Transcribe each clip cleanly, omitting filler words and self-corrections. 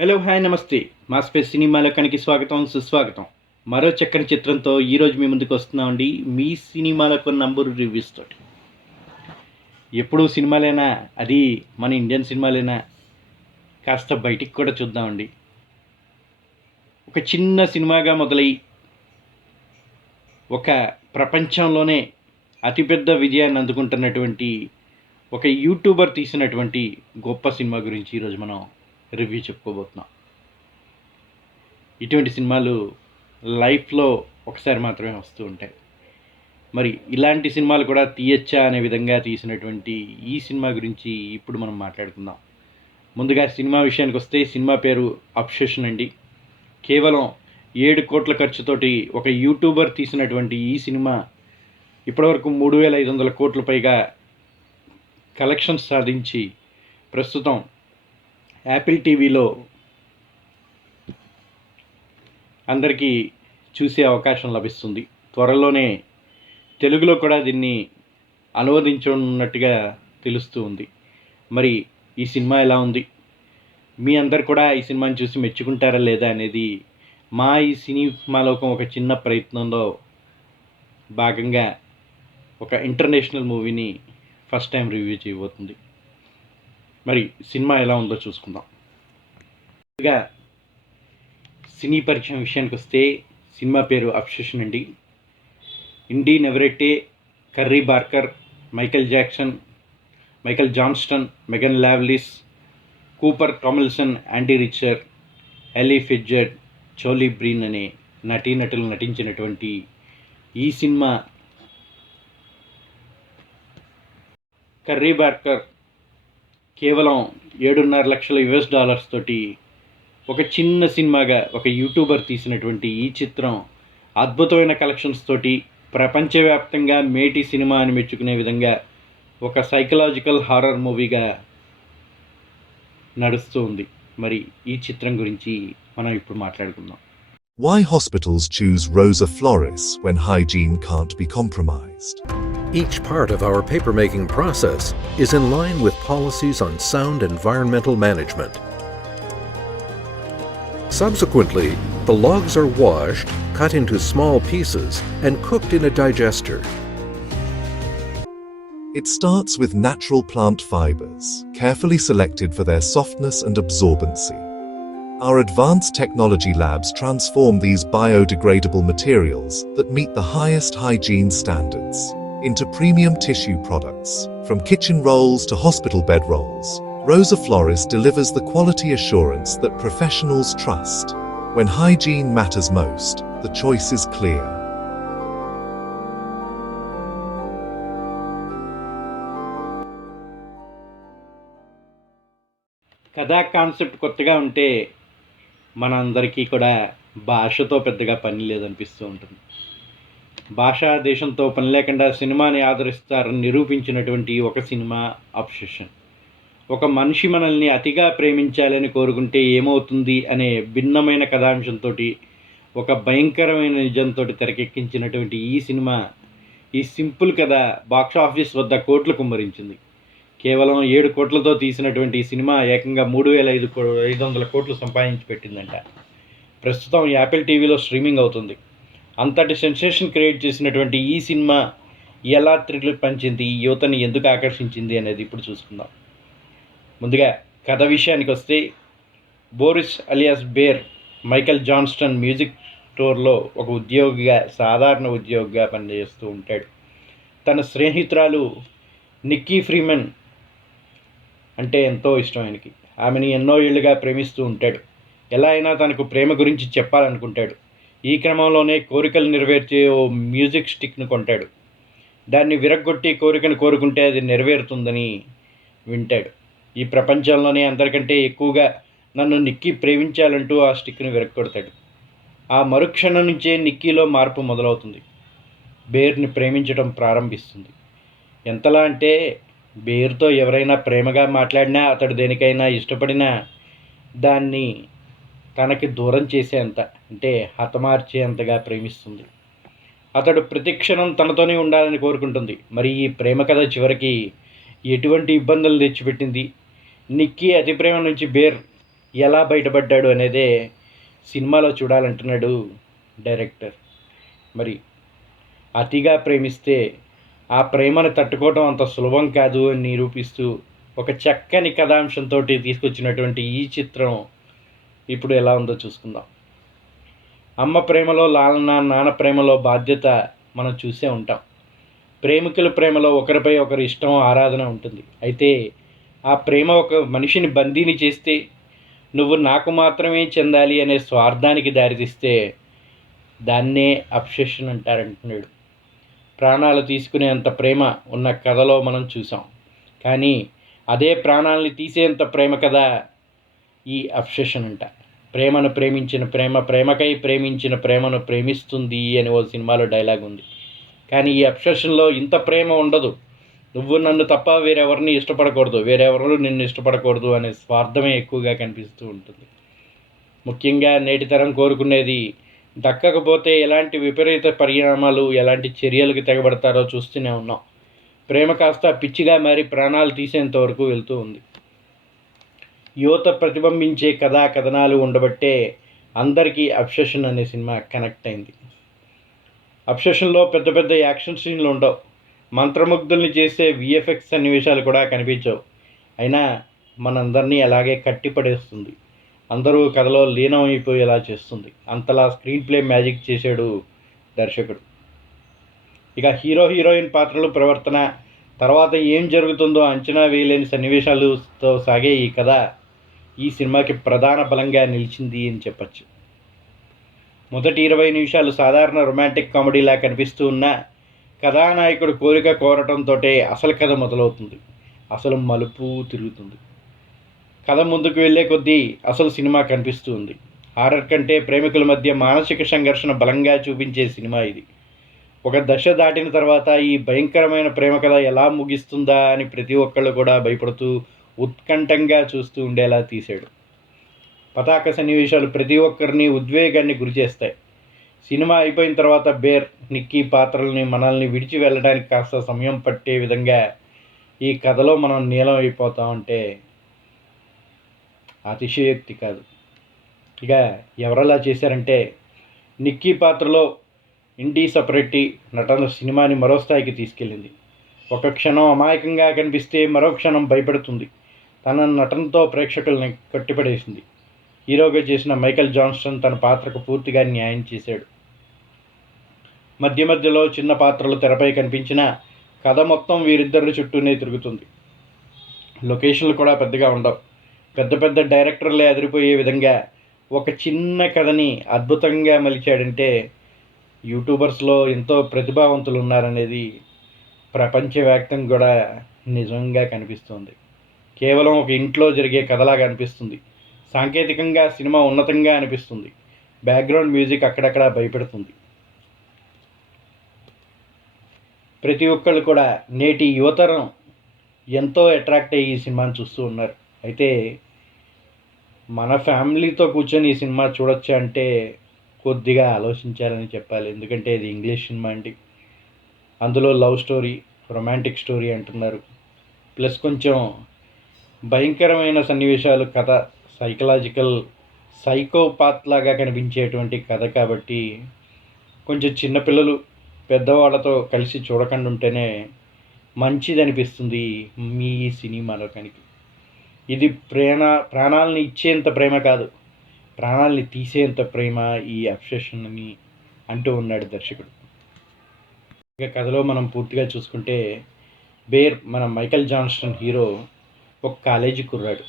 Hello hi నమస్తే మా space cinema లోకానికి స్వాగతం సుస్వాగతం. మరో చక్కని చిత్రంతో ఈరోజు మీ ముందుకు వస్తున్నామండి. మీ సినిమాలకు నంబర్ రివ్యూస్ తోటి. ఎప్పుడు సినిమాలైనా అది మన ఇండియన్ సినిమాలైనా కాస్త బయటికి కూడా చూద్దామండి. ఒక చిన్న సినిమాగా మొదలై ఒక ప్రపంచంలోనే అతిపెద్ద విజయాన్ని అందుకుంటున్నటువంటి ఒక యూట్యూబర్ తీసినటువంటి గొప్ప సినిమా గురించి ఈరోజు మనం రివ్యూ చెప్పుకోబోతున్నాం. ఇటువంటి సినిమాలు లైఫ్లో ఒకసారి మాత్రమే వస్తూ ఉంటాయి. మరి ఇలాంటి సినిమాలు కూడా తీయచ్చా అనే విధంగా తీసినటువంటి ఈ సినిమా గురించి ఇప్పుడు మనం మాట్లాడుకుందాం. ముందుగా సినిమా విషయానికి వస్తే సినిమా పేరు అబ్సెషన్ అండి. కేవలం 7 కోట్ల ఖర్చుతోటి ఒక యూట్యూబర్ తీసినటువంటి ఈ సినిమా ఇప్పటివరకు 3,500 కోట్ల పైగా కలెక్షన్స్ సాధించి ప్రస్తుతం యాపిల్ టీవీలో అందరికీ చూసే అవకాశం లభిస్తుంది. త్వరలోనే తెలుగులో కూడా దీన్ని అనువదించనున్నట్టుగా తెలుస్తూ ఉంది. మరి ఈ సినిమా ఎలా ఉంది, మీ అందరు కూడా ఈ సినిమాని చూసి మెచ్చుకుంటారా లేదా అనేది మా ఈ సినిమాలోకం ఒక చిన్న ప్రయత్నంలో భాగంగా ఒక ఇంటర్నేషనల్ మూవీని ఫస్ట్ టైం రివ్యూ చేయబోతుంది. మరి సినిమా ఎలా ఉందో చూసుకుందాం. ఇక సినీ పరిచయం విషయానికి వస్తే సినిమా పేరు అబ్సెషన్ అండి. Inde Navarrette, Curry Barker, Michael Johnston, Megan Lawless, Cooper Tomlinson, Andy Richter, Ellie Fitzgerald, Chloe Breen అనే నటీనటులు నటించినటువంటి ఈ సినిమా కర్రీ బార్కర్ కేవలం $7.5 లక్షల తోటి ఒక చిన్న సినిమాగా ఒక యూట్యూబర్ తీసినటువంటి ఈ చిత్రం అద్భుతమైన కలెక్షన్స్ తోటి ప్రపంచవ్యాప్తంగా మేటి సినిమా అని మెచ్చుకునే విధంగా ఒక సైకలాజికల్ హారర్ మూవీగా నడుస్తూ ఉంది. మరి ఈ చిత్రం గురించి మనం ఇప్పుడు మాట్లాడుకుందాం. Why hospitals choose Rosa Flores when hygiene can't be compromised. Each part of our papermaking process is in line with policies on sound environmental management. Subsequently, the logs are washed, cut into small pieces, and cooked in a digester. It starts with natural plant fibers, carefully selected for their softness and absorbency. Our advanced technology labs transform these biodegradable materials that meet the highest hygiene standards into premium tissue products. From kitchen rolls to hospital bed rolls, Rosa Flores delivers the quality assurance that professionals trust. When hygiene matters most, the choice is clear. కథా concept కొత్తగా ఉంటే మనందరికీ కూడా భాషతో పెద్దగా పని లేదనిపిస్తూ ఉంటుంది. భాషా దేశంతో పని లేకుండా సినిమాని ఆదరిస్తారని నిరూపించినటువంటి ఒక సినిమా అబ్సెషన్. ఒక మనిషి మనల్ని అతిగా ప్రేమించాలని కోరుకుంటే ఏమవుతుంది అనే భిన్నమైన కథాంశంతో ఒక భయంకరమైన నిజంతో తెరకెక్కించినటువంటి ఈ సినిమా, ఈ సింపుల్ కథ బాక్స్ ఆఫీస్ వద్ద కోట్లు కుమ్మరించింది. కేవలం 7 కోట్లతో తీసినటువంటి ఈ సినిమా ఏకంగా 3,500 కోట్లు సంపాదించి పెట్టిందంట. ప్రస్తుతం యాపిల్ టీవీలో స్ట్రీమింగ్ అవుతుంది. అంతటి సెన్సేషన్ క్రియేట్ చేసినటువంటి ఈ సినిమా ఎలా థ్రిల్ పంచింది, యువతని ఎందుకు ఆకర్షించింది అనేది ఇప్పుడు చూసుకుందాం. ముందుగా కథ విషయానికి వస్తే, Boris alias bear Michael Johnston music స్టోర్లో ఒక సాధారణ ఉద్యోగిగా పనిచేస్తూ ఉంటాడు. తన స్నేహితురాలు నిక్కీ ఫ్రీమన్ అంటే ఎంతో ఇష్టం ఆయనకి. ఆమెని ఎన్నో ఏళ్ళుగా ప్రేమిస్తూ ఉంటాడు. ఎలా అయినా తనకు ప్రేమ గురించి చెప్పాలనుకుంటాడు. ఈ క్రమంలోనే కోరికలు నెరవేర్చే ఓ మ్యూజిక్ స్టిక్ను కొంటాడు. దాన్ని విరగ్గొట్టి కోరికను కోరుకుంటే అది నెరవేరుతుందని వింటాడు. ఈ ప్రపంచంలోనే అందరికంటే ఎక్కువగా నన్ను నిక్కీ ప్రేమించాలంటూ ఆ స్టిక్ను విరగ్గొడతాడు. ఆ మరుక్షణం నుంచే నిక్కీలో మార్పు మొదలవుతుంది. బేర్ని ప్రేమించడం ప్రారంభిస్తుంది. ఎంతలా అంటే బేర్తో ఎవరైనా ప్రేమగా మాట్లాడినా, అతడు దేనికైనా ఇష్టపడినా దాన్ని తనకి దూరం చేసేంత, అంటే హతమార్చేంతగా ప్రేమిస్తుంది. అతడు ప్రతిక్షణం తనతోనే ఉండాలని కోరుకుంటుంది. మరి ఈ ప్రేమ కథ చివరికి ఎటువంటి ఇబ్బందులు తెచ్చిపెట్టింది? నిక్కీ అతి ప్రేమ నుంచి బేర్ ఎలా బయటపడ్డాడు అనేదే సినిమాలో చూడాలంటున్నాడు డైరెక్టర్. మరి అతిగా ప్రేమిస్తే ఆ ప్రేమను తట్టుకోవడం అంత సులభం కాదు అని నిరూపిస్తూ ఒక చక్కని కథాంశంతో తీసుకొచ్చినటువంటి ఈ చిత్రం ఇప్పుడు ఎలా ఉందో చూసుకుందాం. అమ్మ ప్రేమలో లాలన, నాన్న ప్రేమలో బాధ్యత మనం చూసే ఉంటాం. ప్రేమికుల ప్రేమలో ఒకరిపై ఒకరి ఇష్టం, ఆరాధన ఉంటుంది. అయితే ఆ ప్రేమ ఒక మనిషిని బందీని చేస్తే, నువ్వు నాకు మాత్రమే చెందాలి అనే స్వార్థానికి దారితీస్తే దాన్నే అబ్సెషన్ అంటారంటున్నాడు. ప్రాణాలు తీసుకునేంత ప్రేమ ఉన్న కథలో మనం చూసాం. కానీ అదే ప్రాణాలని తీసేంత ప్రేమ కథ ఈ అబ్సెషన్ అంట. ప్రేమను ప్రేమించిన ప్రేమ ప్రేమకై ప్రేమించిన ప్రేమను ప్రేమిస్తుంది అని ఓ సినిమాలో డైలాగ్ ఉంది. కానీ ఈ అబ్సెషన్లో ఇంత ప్రేమ ఉండదు. నువ్వు నన్ను తప్ప వేరెవరిని ఇష్టపడకూడదు, వేరెవరు నిన్ను ఇష్టపడకూడదు అనే స్వార్థమే ఎక్కువగా కనిపిస్తూ ఉంటుంది. ముఖ్యంగా నేటి తరం కోరుకునేది దక్కకపోతే ఎలాంటి విపరీత పరిణామాలు, ఎలాంటి చర్యలకు తెగబడతారో చూస్తూనే ఉన్నాం. ప్రేమ కాస్త పిచ్చిగా మారి ప్రాణాలు తీసేంత వరకు వెళ్తూ ఉంది. యువత ప్రతిబింబించే కథా కథనాలు ఉండబట్టే అందరికీ అబ్సెషన్ అనే సినిమా కనెక్ట్ అయింది. అబ్సెషన్లో పెద్ద పెద్ద యాక్షన్ సీన్లు ఉండవు, మంత్రముగ్ధుల్ని చేసే విఎఫ్ఎక్స్ సన్నివేశాలు కూడా కనిపించవు. అయినా మనందరినీ అలాగే కట్టిపడేస్తుంది, అందరూ కథలో లీనం అయిపోయేలా చేస్తుంది. అంతలా స్క్రీన్ ప్లే మ్యాజిక్ చేశాడు దర్శకుడు. ఇక హీరో హీరోయిన్ పాత్రలు, ప్రవర్తన, తర్వాత ఏం జరుగుతుందో అంచనా వేయలేని సన్నివేశాలతో సాగే ఈ కథ ఈ సినిమాకి ప్రధాన బలంగా నిలిచింది అని చెప్పచ్చు. మొదటి 20 నిమిషాలు సాధారణ రొమాంటిక్ కామెడీలా కనిపిస్తూ ఉన్న కథానాయకుడు కోరిక కోరటంతో అసలు కథ మొదలవుతుంది. అసలు మలుపు తిరుగుతుంది. కథ ముందుకు వెళ్ళే కొద్దీ అసలు సినిమా కనిపిస్తూ ఉంది. హారర్ కంటే ప్రేమికుల మధ్య మానసిక సంఘర్షణ బలంగా చూపించే సినిమా ఇది. ఒక దశ దాటిన తర్వాత ఈ భయంకరమైన ప్రేమ కథ ఎలా ముగిస్తుందా అని ప్రతి ఒక్కళ్ళు కూడా భయపడుతూ ఉత్కంఠంగా చూస్తూ ఉండేలా తీశాడు. పతాక సన్నివేశాలు ప్రతి ఒక్కరిని ఉద్వేగాన్ని గురిచేస్తాయి. సినిమా అయిపోయిన తర్వాత బేర్, నిక్కీ పాత్రల్ని మనల్ని విడిచి వెళ్ళడానికి కాస్త సమయం పట్టే విధంగా ఈ కథలో మనం నీలం అయిపోతామంటే అతిశయోక్తి కాదు. ఇక ఎవరలా చేశారంటే, నిక్కీ పాత్రలో ఇండి సపరెట్టి నటన సినిమాని మరో స్థాయికి తీసుకెళ్ళింది. ఒక క్షణం అమాయకంగా కనిపిస్తే మరో క్షణం భయపెడుతుంది. తన నటనతో ప్రేక్షకుల్ని కట్టిపడేసింది. హీరోగా చేసిన మైకేల్ జాన్సన్ తన పాత్రకు పూర్తిగా న్యాయం చేశాడు. మధ్య మధ్యలో చిన్న పాత్రలు తెరపై కనిపించిన కథ మొత్తం వీరిద్దరి చుట్టూనే తిరుగుతుంది. లొకేషన్లు కూడా పెద్దగా ఉండవు. పెద్ద పెద్ద డైరెక్టర్లే అదిరిపోయే విధంగా ఒక చిన్న కథని అద్భుతంగా మలిచాడంటే యూట్యూబర్స్లో ఎంతో ప్రతిభావంతులు ఉన్నారనేది ప్రపంచవ్యాప్తంగా కూడా నిజంగా కనిపిస్తుంది. కేవలం ఒక ఇంట్లో జరిగే కథలాగా అనిపిస్తుంది. సాంకేతికంగా సినిమా ఉన్నతంగా అనిపిస్తుంది. బ్యాక్గ్రౌండ్ మ్యూజిక్ అక్కడక్కడ భయపెడుతుంది. ప్రతి ఒక్కళ్ళు కూడా నేటి యువతరం ఎంతో అట్రాక్ట్ అయ్యి ఈ సినిమాని చూస్తూ ఉన్నారు. అయితే మన ఫ్యామిలీతో కూర్చొని ఈ సినిమా చూడొచ్చా అంటే కొద్దిగా ఆలోచించాలని చెప్పాలి. ఎందుకంటే ఇది ఇంగ్లీష్ సినిమా అండి. అందులో లవ్ స్టోరీ, రొమాంటిక్ స్టోరీ అంటున్నారు. ప్లస్ కొంచెం భయంకరమైన సన్నివేశాలు, కథ సైకలాజికల్ సైకోపాత్ లాగా కనిపించేటువంటి కథ కాబట్టి కొంచెం చిన్నపిల్లలు పెద్దవాళ్ళతో కలిసి చూడకుండా ఉంటేనే మంచిది అనిపిస్తుంది మీ సినిమాలోకానికి. ఇది ప్రాణాలని ఇచ్చేంత ప్రేమ కాదు, ప్రాణాలని తీసేంత ప్రేమ ఈ అబ్సెషన్ అని అంటూ ఉన్నాడు దర్శకుడు. ఇక కథలో మనం పూర్తిగా చూసుకుంటే, బేర్ మన మైకేల్ జాన్సన్ హీరో ఒక కాలేజీ కుర్రాడు.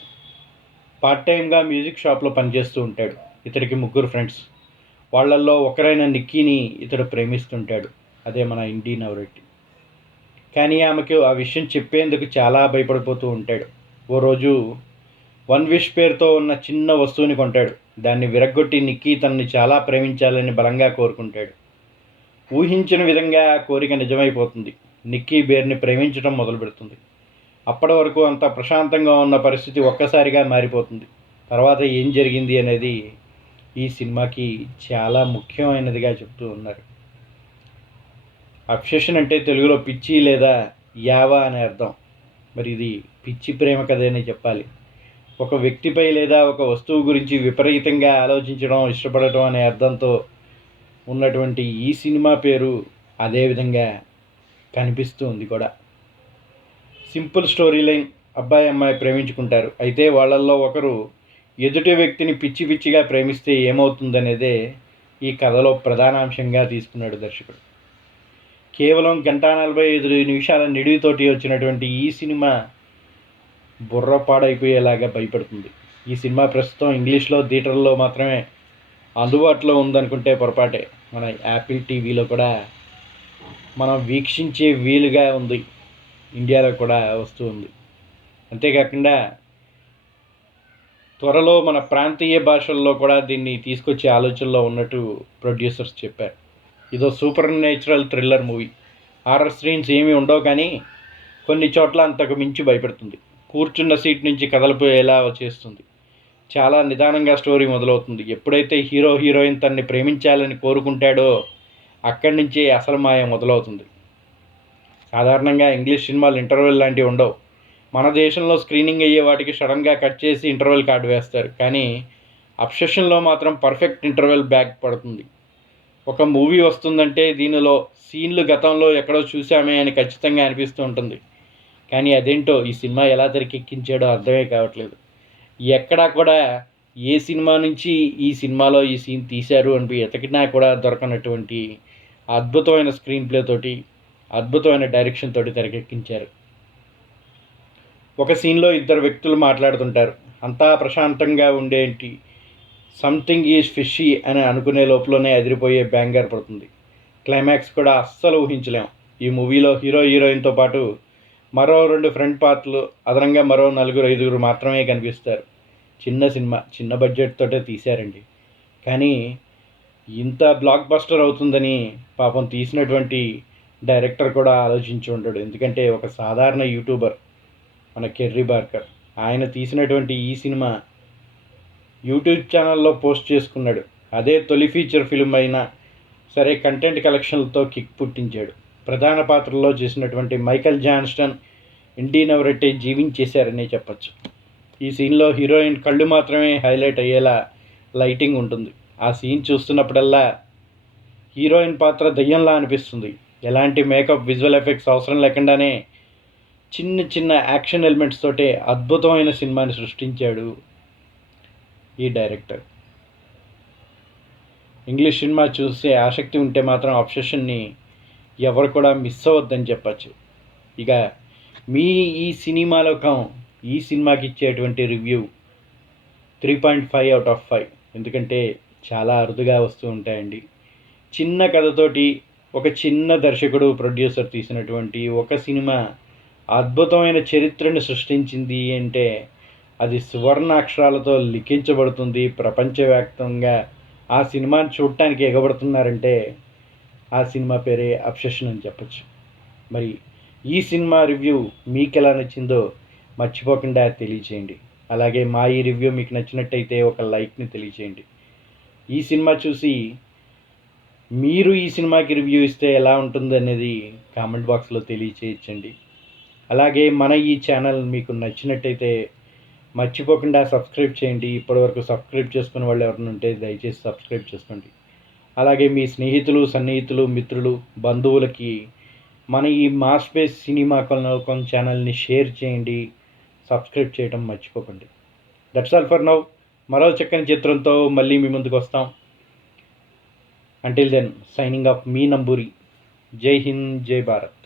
పార్ట్ టైంగా మ్యూజిక్ షాప్లో పనిచేస్తూ ఉంటాడు. ఇతడికి 3 ఫ్రెండ్స్. వాళ్ళల్లో ఒకరైన నిక్కీని ఇతడు ప్రేమిస్తుంటాడు. అదే మన ఇండి నవరెడ్డి. కానీ ఆమెకు ఆ విషయం చెప్పేందుకు చాలా భయపడిపోతూ ఉంటాడు. ఓ రోజు 1 విష్ పేరుతో ఉన్న చిన్న వస్తువుని కొంటాడు. దాన్ని విరగ్గొట్టి నిక్కీ తనని చాలా ప్రేమించాలని బలంగా కోరుకుంటాడు. ఊహించిన విధంగా ఆ కోరిక నిజమైపోతుంది. నిక్కీ బేర్ని ప్రేమించడం మొదలు పెడుతుంది. అప్పటి వరకు అంత ప్రశాంతంగా ఉన్న పరిస్థితి ఒక్కసారిగా మారిపోతుంది. తర్వాత ఏం జరిగింది అనేది ఈ సినిమాకి చాలా ముఖ్యమైనదిగా చెప్తూ ఉన్నారు. అబ్సెషన్ అంటే తెలుగులో పిచ్చి లేదా యావ అనే అర్థం. మరి ఇది పిచ్చి ప్రేమ కథ అని చెప్పాలి. ఒక వ్యక్తిపై లేదా ఒక వస్తువు గురించి విపరీతంగా ఆలోచించడం, ఇష్టపడటం అనే అర్థంతో ఉన్నటువంటి ఈ సినిమా పేరు అదేవిధంగా కనిపిస్తూ ఉంది కూడా. సింపుల్ స్టోరీ లైన్, అబ్బాయి అమ్మాయి ప్రేమించుకుంటారు. అయితే వాళ్ళల్లో ఒకరు ఎదుటి వ్యక్తిని పిచ్చి పిచ్చిగా ప్రేమిస్తే ఏమవుతుందనేదే ఈ కథలో ప్రధానాంశంగా తీసుకున్నాడు దర్శకుడు. కేవలం 1:45 నిడివితోటి వచ్చినటువంటి ఈ సినిమా బుర్ర పాడైపోయేలాగా భయపడుతుంది. ఈ సినిమా ప్రస్తుతం ఇంగ్లీష్లో థియేటర్లో మాత్రమే అందుబాటులో ఉందనుకుంటే పొరపాటే. మన యాపిల్ టీవీలో కూడా మనం వీక్షించే వీలుగా ఉంది, ఇండియాలో కూడా వస్తూ ఉంది. అంతేకాకుండా త్వరలో మన ప్రాంతీయ భాషల్లో కూడా దీన్ని తీసుకొచ్చే ఆలోచనలో ఉన్నట్టు ప్రొడ్యూసర్స్ చెప్పారు. ఇదో super natural thriller movie. Horror scenes ఏమీ ఉండవు, కానీ కొన్ని చోట్ల అంతకు మించి భయపెడుతుంది. కూర్చున్న సీట్ నుంచి కదలిపోయేలా చేస్తుంది. చాలా నిదానంగా స్టోరీ మొదలవుతుంది. ఎప్పుడైతే హీరోయిన్ తనని ప్రేమించాలని కోరుకుంటాడో అక్కడి నుంచే అసలు మాయ మొదలవుతుంది. సాధారణంగా ఇంగ్లీష్ సినిమాలు ఇంటర్వెల్ లాంటివి ఉండవు. మన దేశంలో స్క్రీనింగ్ అయ్యే వాటికి సడన్గా కట్ చేసి ఇంటర్వెల్ కార్డు వేస్తారు. కానీ అబ్సెషన్లో మాత్రం పర్ఫెక్ట్ ఇంటర్వెల్ బ్యాక్ పడుతుంది. ఒక మూవీ వస్తుందంటే దీనిలో సీన్లు గతంలో ఎక్కడో చూసామే అని ఖచ్చితంగా అనిపిస్తూ ఉంటుంది. కానీ అదేంటో ఈ సినిమా ఎలా తెరకెక్కించాడో అర్థమే కావట్లేదు. ఎక్కడా కూడా ఏ సినిమా నుంచి ఈ సినిమాలో ఈ సీన్ తీశారు అని ఎతకినా కూడా దొరకనటువంటి అద్భుతమైన స్క్రీన్ ప్లే తోటి, అద్భుతమైన డైరెక్షన్ తోటి తెరకెక్కించారు. ఒక సీన్లో ఇద్దరు వ్యక్తులు మాట్లాడుతుంటారు. అంతా ప్రశాంతంగా ఉండేంటి సంథింగ్ ఈజ్ ఫిషీ అని అనుకునే లోపలనే అదిరిపోయే బ్యాంగర్ పడుతుంది. క్లైమాక్స్ కూడా అస్సలు ఊహించలేం. ఈ మూవీలో హీరోయిన్తో పాటు మరో 2 ఫ్రంట్ పాత్రలు, అదనంగా మరో 4-5 మాత్రమే కనిపిస్తారు. చిన్న సినిమా, చిన్న బడ్జెట్ తోటే తీశారండి. కానీ ఇంత బ్లాక్ బస్టర్ అవుతుందని పాపం తీసినటువంటి డైరెక్టర్ కూడా ఆలోచించి ఉంటాడు. ఎందుకంటే ఒక సాధారణ యూట్యూబర్ మన కెర్రీ బార్కర్, ఆయన తీసినటువంటి ఈ సినిమా యూట్యూబ్ ఛానల్లో పోస్ట్ చేసుకున్నాడు. అదే తొలి ఫీచర్ ఫిల్మ్ అయినా సరే కంటెంట్ కలెక్షన్లతో కిక్ పుట్టించాడు. ప్రధాన పాత్రల్లో చేసినటువంటి మైకల్ జాన్స్టన్, ఇండీ నవరెడ్డి జీవించేశారనే చెప్పచ్చు. ఈ సీన్లో హీరోయిన్ కళ్ళు మాత్రమే హైలైట్ అయ్యేలా లైటింగ్ ఉంటుంది. ఆ సీన్ చూస్తున్నప్పుడల్లా హీరోయిన్ పాత్ర దయ్యంలా అనిపిస్తుంది. ఎలాంటి మేకప్, విజువల్ ఎఫెక్ట్స్ అవసరం లేకుండానే చిన్న యాక్షన్ ఎలిమెంట్స్ తోటే అద్భుతమైన సినిమాని సృష్టించాడు ఈ డైరెక్టర్. ఇంగ్లీష్ సినిమా చూసే ఆసక్తి ఉంటే మాత్రం అబ్సెషన్ని ఎవరు కూడా మిస్ అవ్వద్దని చెప్పచ్చు. ఇక మీ ఈ సినిమాలోకం ఈ సినిమాకి ఇచ్చేటువంటి రివ్యూ 3.5/5. ఎందుకంటే చాలా అరుదుగా వస్తూ ఉంటాయండి. చిన్న కథతోటి ఒక చిన్న దర్శకుడు, ప్రొడ్యూసర్ తీసినటువంటి ఒక సినిమా అద్భుతమైన చరిత్రను సృష్టించింది అంటే అది సువర్ణాక్షరాలతో లిఖించబడుతుంది. ప్రపంచవ్యాప్తంగా ఆ సినిమాని చూడటానికి ఎగబడుతున్నారంటే ఆ సినిమా పేరే అబ్సెషన్ అని చెప్పచ్చు. మరి ఈ సినిమా రివ్యూ మీకు ఎలా నచ్చిందో మర్చిపోకుండా తెలియచేయండి. అలాగే మా ఈ రివ్యూ మీకు నచ్చినట్టయితే ఒక లైక్ని తెలియచేయండి. ఈ సినిమా చూసి మీరు ఈ సినిమాకి రివ్యూ ఇస్తే ఎలా ఉంటుంది అనేది కామెంట్ బాక్స్లో తెలియచేయచ్చండి. అలాగే మన ఈ ఛానల్ మీకు నచ్చినట్టయితే మర్చిపోకుండా సబ్స్క్రైబ్ చేయండి. ఇప్పటివరకు సబ్స్క్రైబ్ చేసుకునే వాళ్ళు ఎవరైనా ఉంటే దయచేసి సబ్స్క్రైబ్ చేసుకోండి. అలాగే మీ స్నేహితులు, సన్నిహితులు, మిత్రులు, బంధువులకి మన ఈ మా స్పేస్ సినిమా కొలనోకం ఛానల్ని షేర్ చేయండి. సబ్స్క్రైబ్ చేయడం మర్చిపోకండి. That's all for now. మరో చక్కని చిత్రంతో మళ్ళీ మీ ముందుకు వస్తాం. అంటిల్ దెన్, సైనింగ్ ఆఫ్ మీ నంబూరి. జై హింద్, జై భారత్.